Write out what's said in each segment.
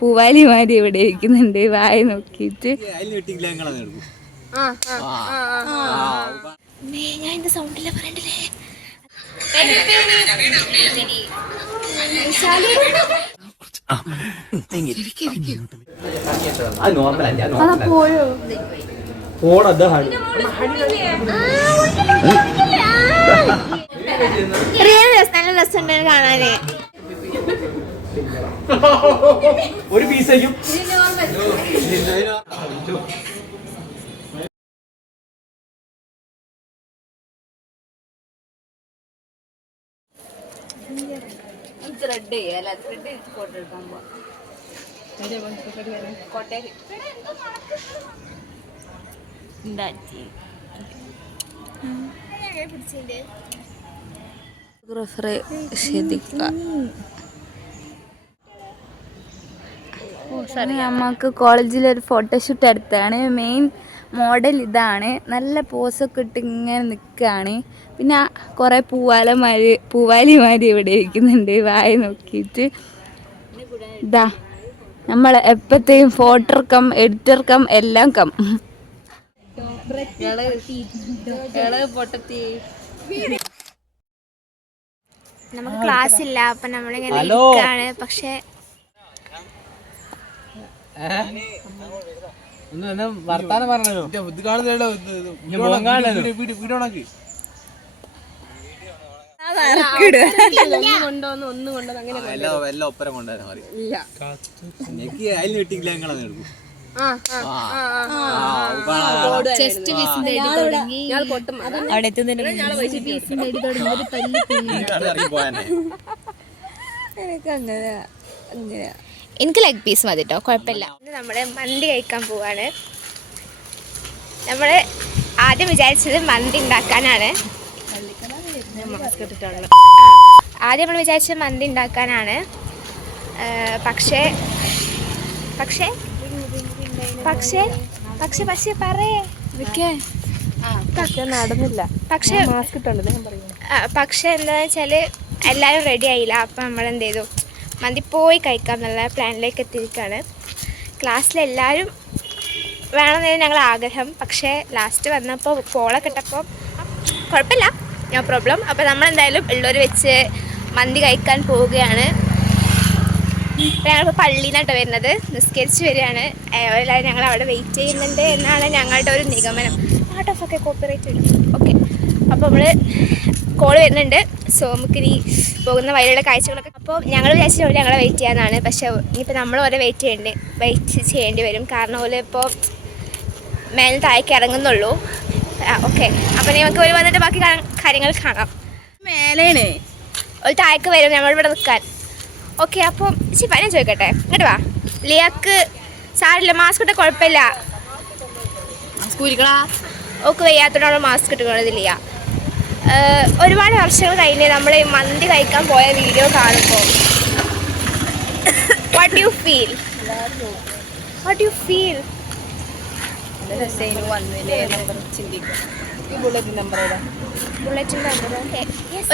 പൂവാലിമാരി ഇവിടെ ഇരിക്കുന്നുണ്ട് വായ നോക്കിയിട്ട്. ഞാൻ എന്റെ സൗണ്ടില്ല പറയണ്ടല്ലേ. പോയോ നല്ല രസമുണ്ട് കാണാനേ. ഒരു പീസേക്കും ത്രെഡ് ചെയ്യാല ത്രെഡ് ഫോട്ടോ എടുക്കുമ്പോ നമുക്ക് കോളേജിലൊരു ഫോട്ടോഷൂട്ട് എടുത്താണ്. മെയിൻ മോഡൽ ഇതാണ്. നല്ല പോസൊക്കെ ഇട്ട് ഇങ്ങനെ നിൽക്കുകയാണ്. പിന്നെ കുറേ പൂവാലിമാരി ഇവിടെ ഇരിക്കുന്നുണ്ട് വായ നോക്കിയിട്ട്. ഇതാ നമ്മൾ എപ്പോഴത്തെയും ഫോട്ടോ കം എഡിറ്റർ കം എല്ലാം കം. നമുക്ക് ക്ലാസ് ഇല്ല, അപ്പൊ നമ്മളിങ്ങനെ ഇരിക്കുകയാണ്. പക്ഷെ വർത്താനം പറഞ്ഞല്ലോ. എനിക്ക് ലെഗ് പീസ് മതി കേട്ടോ, കുഴപ്പമില്ല. നമ്മൾ മന്തി കഴിക്കാൻ പോവാണ്. നമ്മൾ ആദ്യം വിചാരിച്ചത് മന്തി ഉണ്ടാക്കാനാണ്. ആദ്യം നമ്മൾ വിചാരിച്ചത് മന്തി ഉണ്ടാക്കാനാണ്. പക്ഷേ പക്ഷേ പക്ഷേ പക്ഷേ പക്ഷേ പറയേ നടന്നില്ല. പക്ഷേ പക്ഷെ എന്താണെന്ന് വെച്ചാൽ എല്ലാവരും റെഡി ആയില്ല. അപ്പം നമ്മൾ എന്ത് ചെയ്തു, മന്തി പോയി കഴിക്കാമെന്നുള്ള പ്ലാനിലേക്ക് എത്തിയിരിക്കുകയാണ്. ക്ലാസ്സിലെല്ലാവരും വേണമെന്നായിരുന്നു ഞങ്ങൾ ആഗ്രഹം. പക്ഷേ ലാസ്റ്റ് വന്നപ്പോൾ പോളൊക്കെ ഇട്ടപ്പോൾ കുഴപ്പമില്ല, നോ പ്രോബ്ലം. അപ്പോൾ നമ്മളെന്തായാലും ഉള്ളവർ വെച്ച് മന്തി കഴിക്കാൻ പോവുകയാണ്. ഞങ്ങളിപ്പോൾ പള്ളിയിൽ നിന്നാട്ടോ വരുന്നത്, നിസ്കരിച്ച് വരികയാണ്. എല്ലാവരും ഞങ്ങൾ അവിടെ വെയിറ്റ് ചെയ്യുന്നുണ്ട് എന്നാണ് ഞങ്ങളുടെ ഒരു നിഗമനം. പാർട്ട് ഓഫ് ഒക്കെ കോപ്പിറൈറ്റ് വരും. ഓക്കെ, അപ്പോൾ നമ്മൾ കോൾ വരുന്നുണ്ട്. സോ നമുക്കിനി പോകുന്ന വഴിയുള്ള കാഴ്ചകളൊക്കെ. അപ്പോൾ ഞങ്ങൾ വിചാരിച്ചിട്ട് ഞങ്ങളെ വെയിറ്റ് ചെയ്യാനാണ്. പക്ഷേ ഇനിയിപ്പോൾ നമ്മൾ ഓരോ വെയിറ്റ് ചെയ്യേണ്ടി വരും. കാരണം ഓല് ഇപ്പോൾ മേലെ താഴേക്ക് ഇറങ്ങുന്നുള്ളൂ. ഓക്കെ, അപ്പോൾ നമുക്ക് ഒരു വന്നിട്ട് ബാക്കി കാര്യങ്ങൾ കാണാം. മേലെയാണ് ഒരു താഴേക്ക് വരും നമ്മളിവിടെ നിൽക്കാൻ. ഓക്കെ, അപ്പോൾ ഞാൻ ചോദിക്കട്ടെ, ഇങ്ങോട്ട് വാ. ലിയാക്ക് സാരില്ല, മാസ്ക് ഇട്ടാൽ കുഴപ്പമില്ല. ഓക്കെ, വയ്യാത്തതിനോട് മാസ്ക് ഇട്ടുള്ളത് ലിയ. ഒരുപാട് വർഷങ്ങൾ കഴിഞ്ഞ് നമ്മൾ ഈ മന്തി കഴിക്കാൻ പോയ വീഡിയോ കാണുമ്പോൾ വാട്ട് യു ഫീൽ?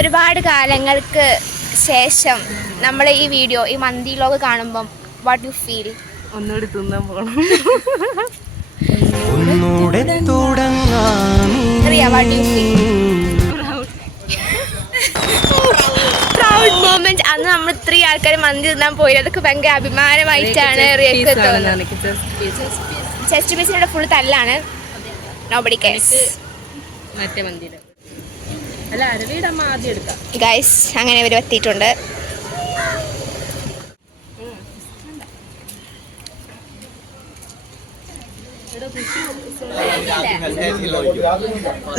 ഒരുപാട് കാലങ്ങൾക്ക് ശേഷം നമ്മൾ ഈ വീഡിയോ, ഈ മന്തി വ്ലോഗ് കാണുമ്പം വാട്ട് യു ഫീൽ? ഒന്നുകൂടി തിന്നാൻ പോകണം. Proud moment. അന്ന് നമ്മൾ 3 ആൾക്കാർ മന്തി തിന്നാൻ പോയി. അതൊക്കെ ഭയങ്കര അഭിമാനമായിട്ടാണ് റിയക്ക് തോന്നുന്നത്. ചെസ്റ്റ് പീസിനോട് ഫുൾ തല്ലാണ്. Nobody cares. മറ്റേ മന്തിയുടെ അല്ല, അരളിയുടെ അമ്മ ആദ്യം എടുക്കാം. ഗൈസ്, അങ്ങനെ ഇവർ എത്തിയിട്ടുണ്ട്.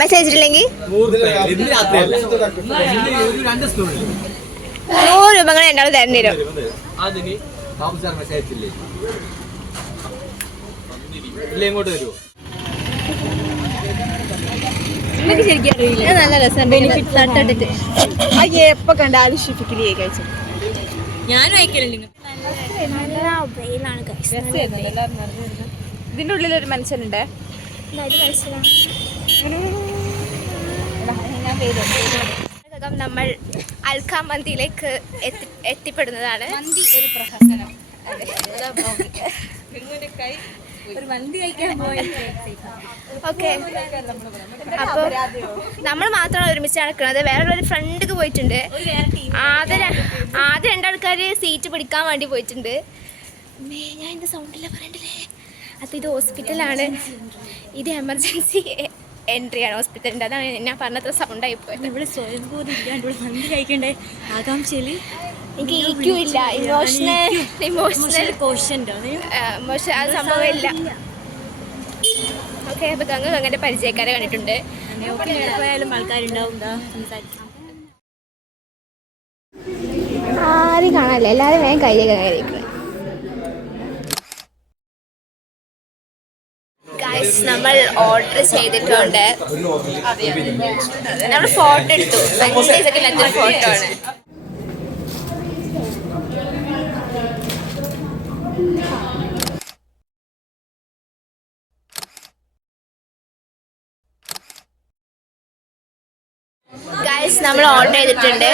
മെസ്സേജ് ഇല്ലെങ്കിൽ 100 രൂപ രണ്ടാളും തരേണ്ടി വരും. നല്ല രസം. ബെനിഫിറ്റ് തട്ടിട്ട് എപ്പോ കണ്ടാലും ഷിഫിക്കിലേ കഴിച്ചു. ഞാനും അയക്കലില്ല. ഇതിൻ്റെ ഉള്ളിലൊരു മനുഷ്യനുണ്ട്. നമ്മൾ അൽഖാം മന്തിയിലേക്ക് എത്തിപ്പെടുന്നതാണ്. മന്തി ഒരു പ്രഹസനം. ഒരു മന്തി കഴിക്കാൻ പോയി. ഓക്കെ, അപ്പോൾ നമ്മൾ മാത്രമാണ് ഒരുമിച്ച് നടക്കുന്നത്. വേറൊരു ഫ്രണ്ടിക്ക് പോയിട്ടുണ്ട്. ആദ്യം രണ്ടാൾക്കാർ സീറ്റ് പിടിക്കാൻ വേണ്ടി പോയിട്ടുണ്ട്. ഞാൻ എൻ്റെ സൗണ്ടില്ല പറയണ്ടല്ലേ. അപ്പോൾ ഇത് ഹോസ്പിറ്റലാണ്, ഇത് എമർജൻസി എൻട്രിയാണ് ഹോസ്പിറ്റലിൻ്റെ. അതാണ് ഞാൻ പറഞ്ഞത്ര സൗണ്ടായി പോയത്. ഇവിടെ സ്വയം ബോധം ഇല്ലാണ്ട് ഇവിടെ മന്തി കഴിക്കണ്ടേ ആകാംക്ഷയിൽ എനിക്ക് ഈക്യൂ ഇല്ല, ഇമോഷണൽ കോഷൻ്റെ അത് സംഭവമില്ല. ഓക്കെ, അപ്പോൾ ഗംഗൻ്റെ പരിചയക്കാരെ കണ്ടിട്ടുണ്ട്. പോയാലും ആൾക്കാരുണ്ടാവും സംസാരിക്കാം. ആരും കാണാനില്ല, എല്ലാവരും വേഗം കയ്യിലേക്ക് കയറിയിരിക്കുന്നത്. നമ്മൾ ഓർഡർ ചെയ്തിട്ടുണ്ട്. നമ്മൾ ഫോട്ടോ എടുത്തു. നല്ലൊരു ഫോട്ടോ ആണ്. ഗൈസ്, നമ്മൾ ഓർഡർ ചെയ്തിട്ടുണ്ട്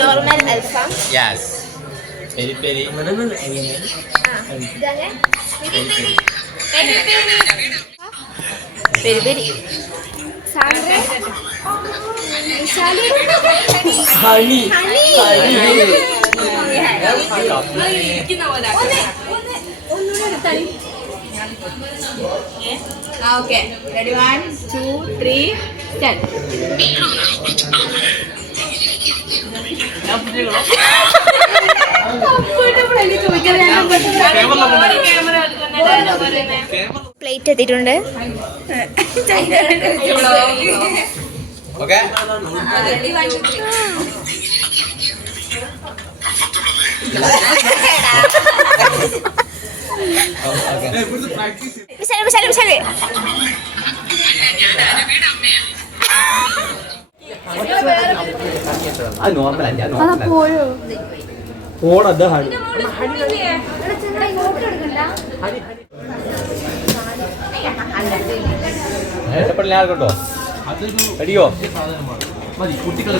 normal alfaham, peri peri, okay, ready 1 2 3 start. Plate എത്തിയിട്ടുണ്ട്. കേട്ടോ അടിയോ മതി കുട്ടികൾ.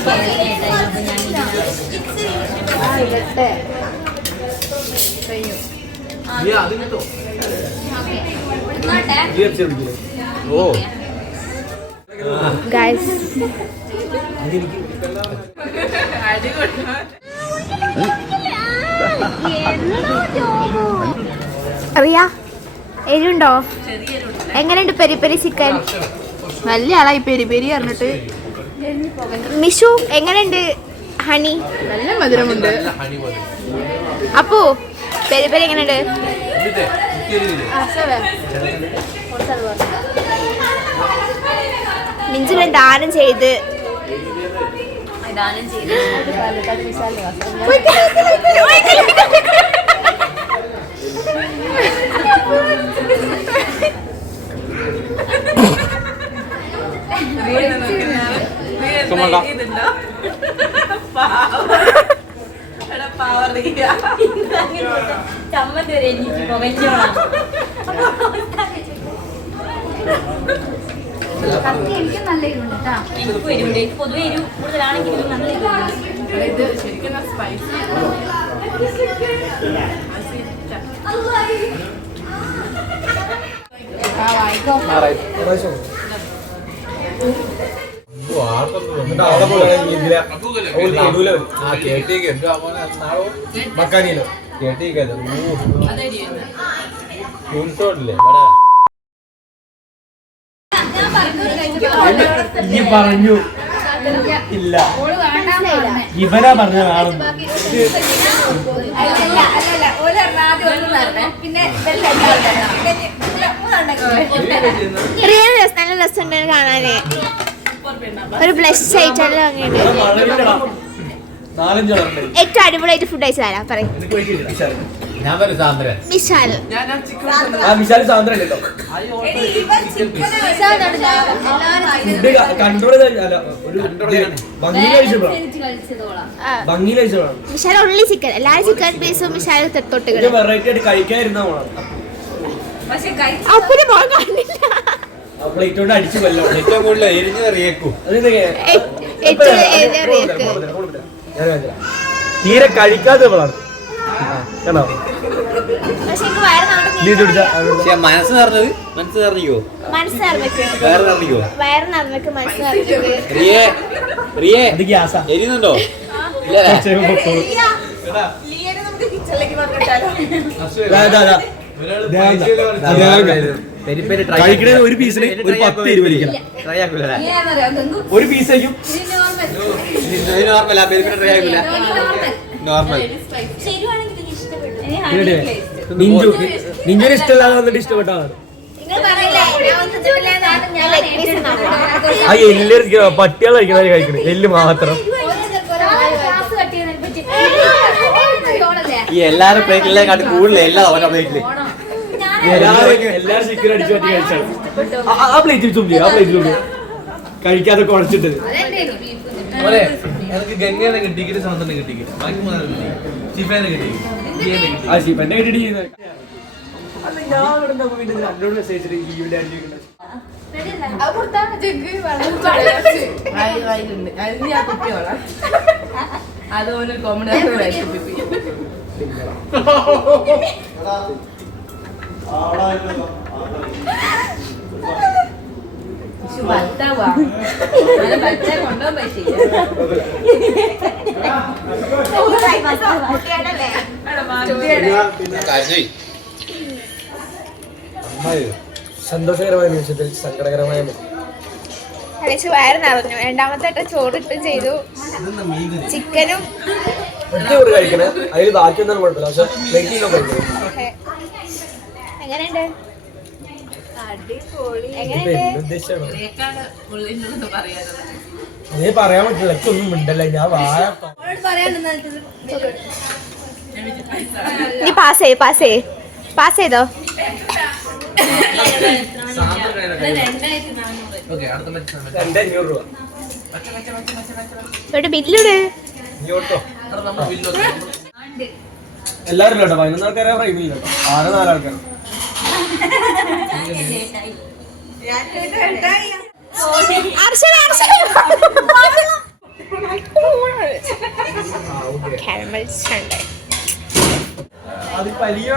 ഓ ഗൈസ്, അറിയാ എരിവുണ്ടോ? എങ്ങനെയുണ്ട് പെരി പെരി ചിക്കൻ? വലിയ ആളായി പെരി പെരി പറഞ്ഞിട്ട്. മിഷു എങ്ങനെയുണ്ട്? ഹണി നല്ല മധുരമുണ്ട്. അപ്പു പെരി പെരി എങ്ങനെയുണ്ട്? മിഞ്ചിലെ ദാനം ചെയ്ത് ചമ്മന്തി വരെ എനിക്ക് പുകഞ്ഞോളാം. എനിക്ക് നല്ല എരിവുണ്ട് കേട്ടോ. എനിക്കും എരിവുണ്ട്. എനിക്ക് പൊതുവെ എരിവ് കൂടുതലാണെങ്കിലും നല്ല എരിവുണ്ട്. ഇത് ശരിക്കും സ്പൈസി. ഈ പറഞ്ഞു ഇല്ല, ഇവരാ പറഞ്ഞ ആളും നല്ല രസമുണ്ട് കാണാനേ. ഒരു ബ്ലഷ് ആയിട്ടല്ലോ അങ്ങനെ. ഏറ്റവും അടിപൊളിയായിട്ട് ഫുഡ് കഴിച്ചതാരാ പറയും? വിശാൽ. വിശാൽ ഉള്ളി ചിക്കൻ, എല്ലാരും ചിക്കൻ പീസും വിശാൽ തൊട്ട് അപ്പുറം പോകാൻ കാണില്ല. അടിച്ചു കൊല്ലോ ഏറ്റവും കൂടുതൽ എരിഞ്ഞു കറിയേക്കൂ. ഏറ്റവും തീരെ കഴിക്കാതെ കേട്ടോ പക്ഷെ എനിക്ക് വയറ് നീ ഇത് പിടിച്ചാ മനസ്സ് നിറഞ്ഞത് മനസ്സ് നിറഞ്ഞിക്കോ മനസ്സ് നിറഞ്ഞേക്ക് വേറെ നിറഞ്ഞിക്കോ വയറ് നിറഞ്ഞേക്ക് മനസ്സ് നിറഞ്ഞേക്ക് റിയേ റിയേ അത് ഗ്യാസാ എരിയുന്നുണ്ടോ ഇല്ല കഴിക്കണ ഒരു പീസിന് ഒരു 10 രൂപ വലിക്കണം. ട്രൈ ആക്കൂല ഒരു പീസായിരിക്കും നോർമൽ ട്രൈ ആക്കൂല നോർമൽ നിഞ്ചൊരു ഇഷ്ടമല്ലാതെ വന്നിട്ട് ഇഷ്ടപ്പെട്ടാണ് നിങ്ങൾ പറഞ്ഞില്ലേ ഞാൻ ലെഗ് പീസ് ആ എല്ല് പട്ടിയാൾ കഴിക്കണ കഴിക്കണേ എല്ല് മാത്രം ഈ എല്ലാരും പ്ലേറ്റിലേക്കാട്ട് കൂടുതൽ എല്ലാം അവരുടെ പ്ലേറ്റില് എല്ലാരും ചിക്കൻ അടിച്ചു പറ്റി കഴിച്ചാണ് ആ പ്ലേറ്റിൽ ചുമ്പിയ ആ പ്ലേറ്റിൽ ചുമ്പിയ കഴിക്കാതെ കുഴച്ചിട്ട് എനിക്ക് ഗംഗേനെ കിട്ടിക്കിട്ട് സ്വന്തം കിട്ടിക്കിട്ട് ബാക്കി മൂന്നാലും കിട്ടി ഷിഫേനെ കിട്ടി ആ ശിപ്പന്നെ കിട്ടി അല്ല ഞാൻ പിന്നെ രണ്ടോട് മെസ്സേജ് ലീവിന്റെ അതുപോലെ കോമഡി കൊണ്ടുപോകാൻ പറ്റില്ല സന്തോഷകരമായ നിമിഷത്തിൽ സങ്കടകരമായ കളിച്ച് വയറ് നിറഞ്ഞു. രണ്ടാമത്തെ വട്ടം ചോറിട്ടും ചെയ്തു. ചിക്കനും ചോറ് കഴിക്കണേ അതിൽ ബാക്കിയൊന്നും കുഴപ്പമില്ല പക്ഷെ പ്ലേറ്റിലോ കഴിക്കണം. എങ്ങനെയുണ്ട്? അതേ പറയാൻ പറ്റില്ല ഒന്നും ഉണ്ടല്ല ഞാൻ വായ നീ പാസ് ചെയ്തോ $2,500 രൂപ ഇവിടെ ബില്ലിട് എല്ലാവരും കേട്ടോ 11 ആൾക്കാരെ ഫ്രൈമില്ല 4 ആൾക്കാർ അത് വലിയ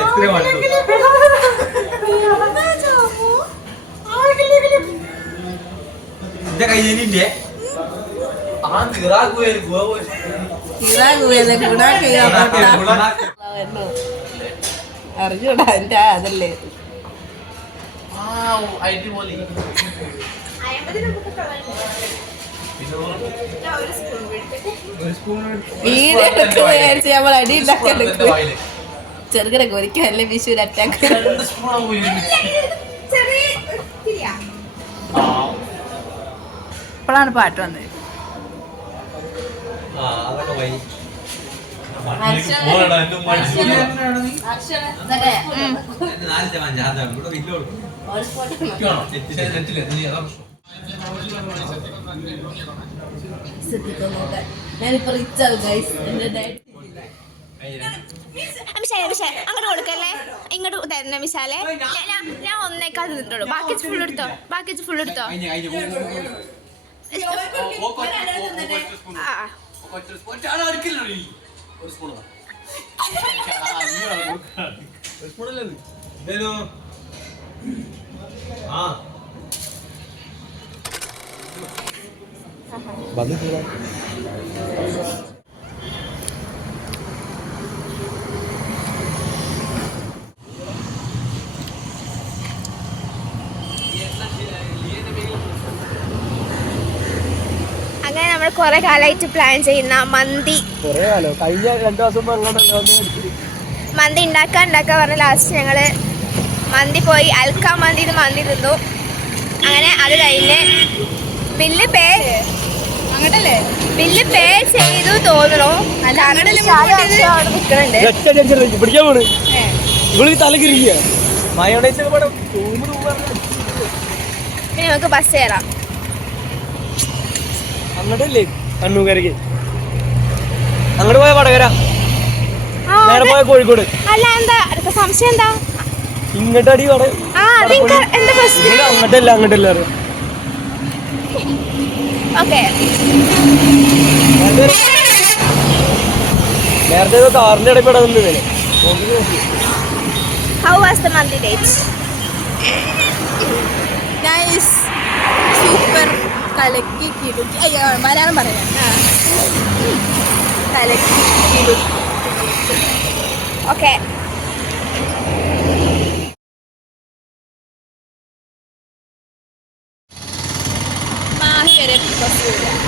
ഐസ്ക്രീം എന്റെ കയ്യിലില്ലേ അറിഞ്ഞൂടാ എന്റെ അതല്ലേ വീട് നമ്മൾ അടി ഉണ്ടാക്കാൻ ചെറുകിടക്ക് ഒരിക്കലും അല്ലേ വിഷു അറ്റാക്ക് ഇപ്പോഴാണ് പാട്ട് വന്നത് ഞാനിപ്പോ റിച്ച് ആവും ഗൈസ് എന്റെ ഡയറ്റ് അങ്ങോട്ട് കൊടുക്കല്ലേ ഇങ്ങോട്ട് തരണ മിശാലെ ഞാൻ ഒന്നേക്കാൾ നിന്നിട്ടുള്ളൂ ബാക്കി ഫുൾ എടുത്തോ അങ്ങനെ നമ്മൾ കുറെ കാലമായിട്ട് പ്ലാൻ ചെയ്യുന്ന മന്തി ഉണ്ടാക്കാൻ പറഞ്ഞ ലാസ്റ്റ് ഞങ്ങള് മന്തി പോയി അൽക്ക മന്തി തിന്നു. അങ്ങനെ അത് കഴിഞ്ഞ് ബില്ല് പേ ചെയ്തു തോന്നണു. പിന്നെ നമുക്ക് ബസ് കയറാം. അങ്ങോട്ടല്ലേ കണ്ണൂക്കരക്ക് അങ്ങോട്ട് പോയ വടകര നേരെ പോയ കോഴിക്കോട്. അല്ല എന്താ സംശയം എന്താ ഇങ്ങോട്ടടി ആ നിങ്ങൾക്ക് എന്താ ഫസ്റ്റ്? അങ്ങോട്ടല്ല അങ്ങോട്ടല്ല അറിയാം. ഓക്കെ, നേരത്തെ കാറിന്റെ ഇടയിൽ നിന്ന് വേണം. How was the monthly date? Nice, super, കലക്കി കിടുക്കി. അയ്യോ മലയാളം പറയാം. കലക്കി കിടുക്കി. ഓക്കെ, മാഹി വരെ പ്രൊപ്പോസ് ചെയ്യാം.